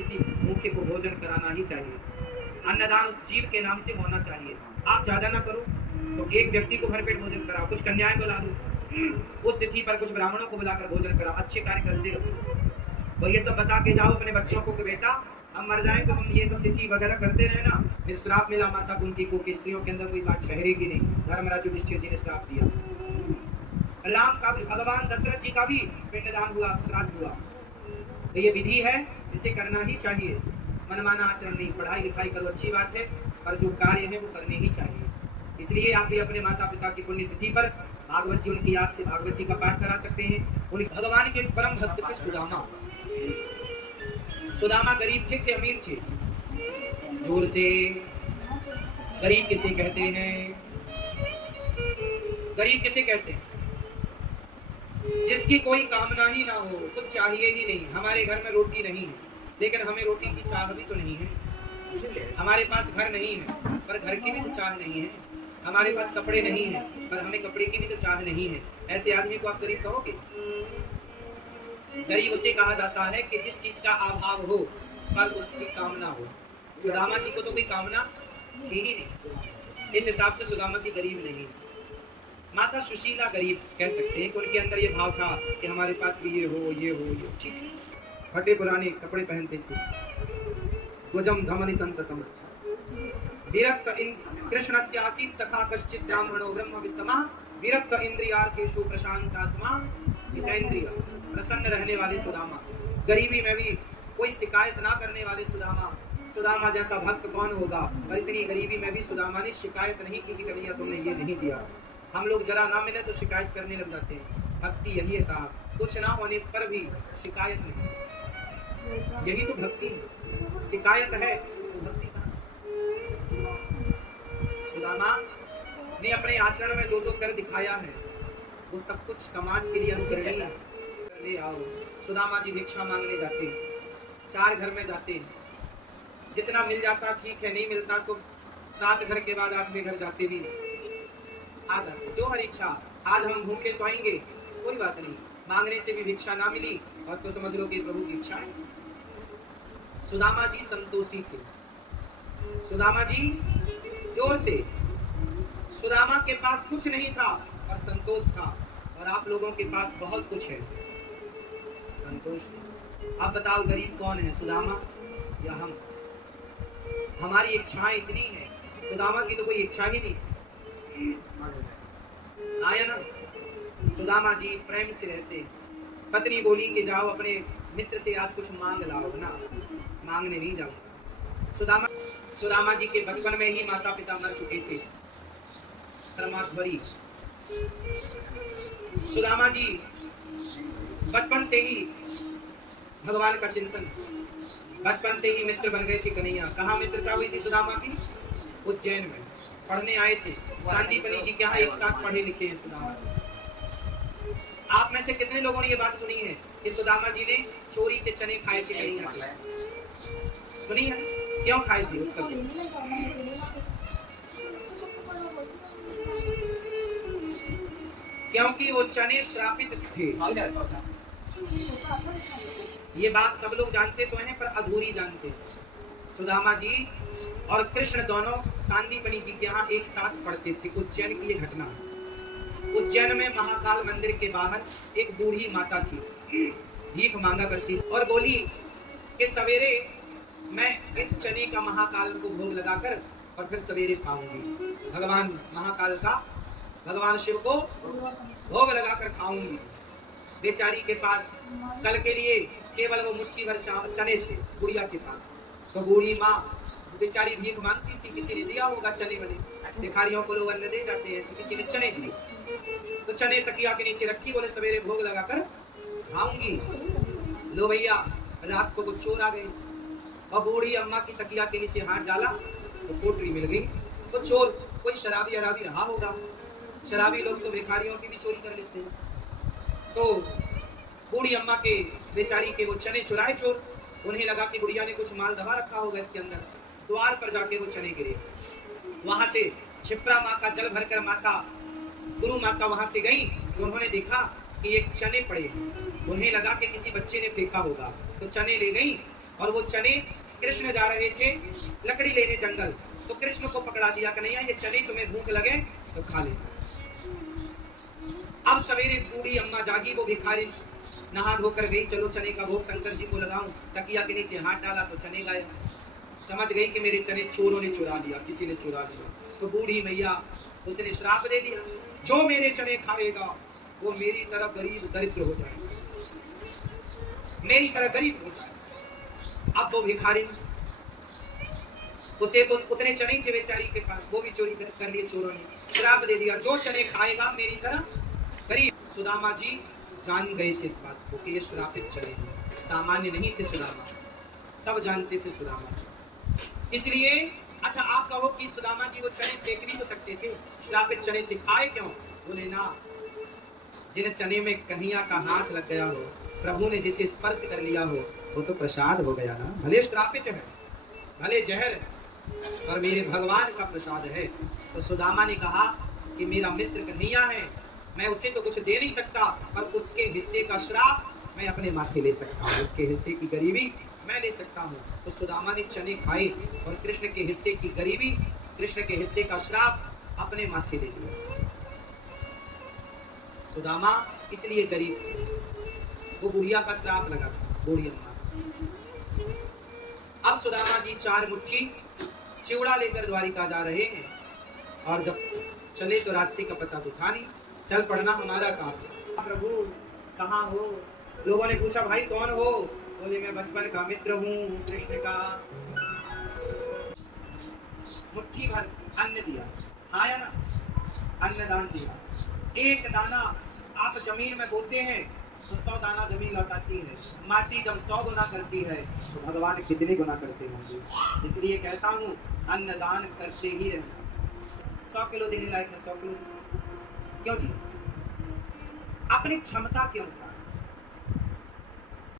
किसी भूखे को भोजन कराना ही चाहिए। अन्नदान उस जीव के नाम से होना चाहिए। आप ज्यादा ना करो तो एक व्यक्ति को भरपेट भोजन कराओ, कुछ कन्याएं बुला दो, उस तिथि पर कुछ ब्राह्मणों को बुलाकर भोजन कराओ, अच्छे कार्य करते रहो। और ये सब बता के जाओ अपने बच्चों को कि बेटा हम मर जाएं तो तुम ये सब तिथि वगैरह करते रहे ना। फिर श्राप मिला माता कुंती को कि स्त्रियों के अंदर कोई बात ठहरेगी नहीं। धर्मराज युधिष्ठिर जी ने श्राप दिया। राम का भी, भगवान दशरथ जी का भी पिंडदान हुआ, श्राद्ध हुआ। तो ये विधि है, इसे करना ही चाहिए। मनमाना आचरण नहीं। पढ़ाई लिखाई करो अच्छी बात है, पर जो कार्य है वो करने ही चाहिए। इसलिए आप भी अपने माता पिता की पुण्यतिथि पर भागवत जी उनकी याद से भागवत जी का पाठ करा सकते हैं। उन भगवान के परम भक्त थे सुदामा। सुदामा गरीब थे कि अमीर थे? जोर से, गरीब किसे कहते हैं? गरीब किसे कहते हैं? जिसकी कोई कामना ही ना हो, कुछ चाहिए ही नहीं। हमारे घर में रोटी नहीं है, लेकिन हमें रोटी की चाह भी तो नहीं है। हमारे पास घर नहीं है, पर घर की भी तो चाह नहीं है। हमारे पास कपड़े नहीं है, पर हमें कपड़े की भी तो चाह नहीं है। ऐसे आदमी को आप गरीब कहोगे? गरीब उसे कहा जाता है कि जिस चीज का अभाव हो पर उसकी कामना हो। सुदामा जी को तो कोई कामना थी ही नहीं, इस हिसाब से सुदामा जी गरीब नहीं। माता सुशीला गरीब कह सकते हैं कि उनके अंदर ये भाव था कि हमारे पास भी ये हो, ये हो, ये ठीक है। फटे पुराने कपड़े पहनते थे, गुजम धमनि संततम विरक्त इन कृष्णस्य आसीत् सखा कश्चित् ब्राह्मणो ब्रह्मवित्तमा विरक्त इंद्रियार्थेषु प्रशांतात्मा जितेंद्रिय। प्रसन्न रहने वाले सुदामा, गरीबी में भी कोई शिकायत ना करने वाले सुदामा। सुदामा जैसा भक्त कौन होगा? पर इतनी गरीबी में भी सुदामा ने शिकायत नहीं की कि कन्हैया तुमने ये नहीं दिया। हम लोग जरा ना मिले तो शिकायत करने लग जाते हैं। भक्ति यही है साहब, कुछ ना होने पर भी शिकायत नहीं। यही तो भक्ति है। शिकायत है तो भक्ति कहाँ? सुदामा ने अपने आचरण में जो जो कर दिखाया है वो सब कुछ समाज के लिए अनुकरणीय है। ले आओ। सुदामा जी भिक्षा मांगने जाते, 4 घर में जाते, जितना मिल जाता ठीक है, नहीं मिलता तो 7 घर के बाद 8वें घर जाते भी आ जाते। जो हर इच्छा, आज हम भूखे सोएंगे कोई बात नहीं, मांगने से भी भिक्षा ना मिली और तो समझ लो कि प्रभु की इच्छा है। सुदामा जी संतोषी थे। सुदामा जी जोर से, सुदामा के पास कुछ नहीं था और संतोष था। और आप लोगों के पास बहुत कुछ है, संतोष नहीं। आप बताओ गरीब कौन है, सुदामा या हम? हमारी इच्छाएं इतनी है, सुदामा की तो कोई इच्छा ही नहीं थी। आया ना? सुदामा जी प्रेम से रहते। पत्नी बोली कि जाओ अपने मित्र से आज कुछ मांग लाओ ना, मांगने नहीं जाऊंगा। सुदामा जी के बचपन में ही माता पिता मर चुके थे, परमात्मरी। सुदामा जी बचपन से ही भगवान का चिंतन, बचपन से ही मित्र बन गए थे कन्हैया। कहाँ मित्रता हुई थी सुदामा की? उज्जैन में पढ़ने आए थे। सांदीपनी जी के यहाँ एक साथ पढ़े लिखे हैं सुदामा जी। आप में से कितने लोगों ने ये बात सुनी है कि सुदामा जी ने चोरी से चने खाए थे कन्हैया से? सुनी है? क्यों खाए थे? क्योंकि वो चने श्रापित थे। ये बात सब लोग जानते तो हैं पर अधूरी जानते। सुदामा जी और कृष्ण दोनों सांदीपनी जी के यहाँ एक साथ पढ़ते थे। उज्जैन की ये घटना। उज्जैन में महाकाल मंदिर के बाहर एक बूढ़ी माता थी, भीख मांगा करती और बोली कि सवेरे मैं इस चने का महाकाल को भोग लगाकर और फिर सवेरे खाऊंगी। भगवान महाकाल का, भगवान शिव को भोग लगाकर खाऊंगी। बेचारी के पास कल के लिए केवल वो मुट्ठी भर चने थे बुढ़िया के पास। तो बूढ़ी माँ बेचारी भीख मांगती थी, किसी ने दिया होगा चने बने। भिखारियों को लोग अन्न दे जाते हैं, तो किसी ने चने दिए। तो चने तकिया के नीचे रखी, बोले सवेरे भोग लगाकर खाऊंगी। लो भैया, रात को कुछ चोर आ गए और बूढ़ी अम्मा की तकिया के नीचे हाथ डाला तो पोटली मिल गई। तो चोर कोई शराबी अराबी रहा होगा। शराबी लोग तो भिखारियों की भी चोरी कर लेते हैं। तो बूढ़ी अम्मा के बेचारी के वो चने चुराए चोर। उन्हें लगा कि बुढ़िया ने कुछ माल दबा रखा होगा इसके अंदर। द्वार पर जाके वो चने गिरे। वहां से क्षिप्रा माँ का जल भरकर माता गुरु माता वहां से गई तो उन्होंने देखा कि ये चने पड़े। उन्हें लगा कि किसी बच्चे ने फेंका होगा, तो चने ले गई और वो चने, कृष्ण जा रहे थे लकड़ी लेने जंगल, तो कृष्ण को पकड़ा दिया, कन्हैया ये चने तुम्हें भूख लगे तो खा ले। अब सवेरे बूढ़ी अम्मा जागी, वो भिखारी नहा धोकर गई, चलो चने का भोग शंकर जी को लगाऊं, तकिया के नीचे हाथ डाला तो चने गायब। समझ गई कि मेरे चने चोरों ने चुरा लिया, किसी ने चुरा लिया। तो बूढ़ी मैया उसने श्राप दे दिया, जो मेरे चने खाएगा वो मेरी तरह गरीब दरिद्र हो जाएगा, मेरी तरह गरीब हो जाएगा। अब वो भिखारी, उसे तो उतने चने थे बेचारी के पास, वो भी चोरी कर लिए चोरों ने, श्राप दे दिया, जो चने खाएगा मेरी तरह गरीब। सुदामा जी जान गए थे इस बात को कि ये श्रापित चने हैं, सामान्य नहीं थे सुदामा, सब जानते थे सुदामा। इसलिए अच्छा आप कहो कि सुदामा जी वो चने फेंक भी तो सकते थे, श्रापित चने थे, खाए क्यों? बोले ना, जिन चने में कन्हैया का हाथ लग गया हो, प्रभु ने जिसे स्पर्श कर लिया हो, वो तो प्रसाद हो गया ना। भले श्रापित है, भले जहर है, पर मेरे भगवान का प्रसाद है। तो सुदामा ने कहा कि मेरा मित्र कन्हैया है, मैं उसे तो कुछ दे नहीं सकता, पर उसके हिस्से का श्राप मैं अपने माथे ले सकता हूँ, उसके हिस्से की गरीबी मैं ले सकता हूँ। तो सुदामा ने चने खाए और कृष्ण के हिस्से की गरीबी, कृष्ण के हिस्से का श्राप अपने माथे ले लिया। सुदामा इसलिए गरीब थे, वो बुढ़िया का श्राप लगा था, बूढ़ी अम्मा। अब सुदामा जी 4 मुट्ठी चिवड़ा लेकर द्वारिका जा रहे हैं, और जब चले तो रास्ते का पता तो था नहीं, चल पड़ना हमारा काम है। प्रभु कहाँ हो? लोगों ने पूछा भाई कौन हो? बोले मैं बचपन का मित्र हूँ कृष्ण का। मुट्ठी भर अन्न दिया, आया ना, अन्नदान दिया। एक दाना आप जमीन में बोते हैं तो 100 दाना जमीन लौटाती है, माटी जब 100 गुना करती है तो भगवान कितने गुना करते होंगे। इसलिए कहता हूँ अन्नदान करते ही रहना। 100 किलो देने लायक है 100 किलो, क्यों जी? अपनी क्षमता के अनुसार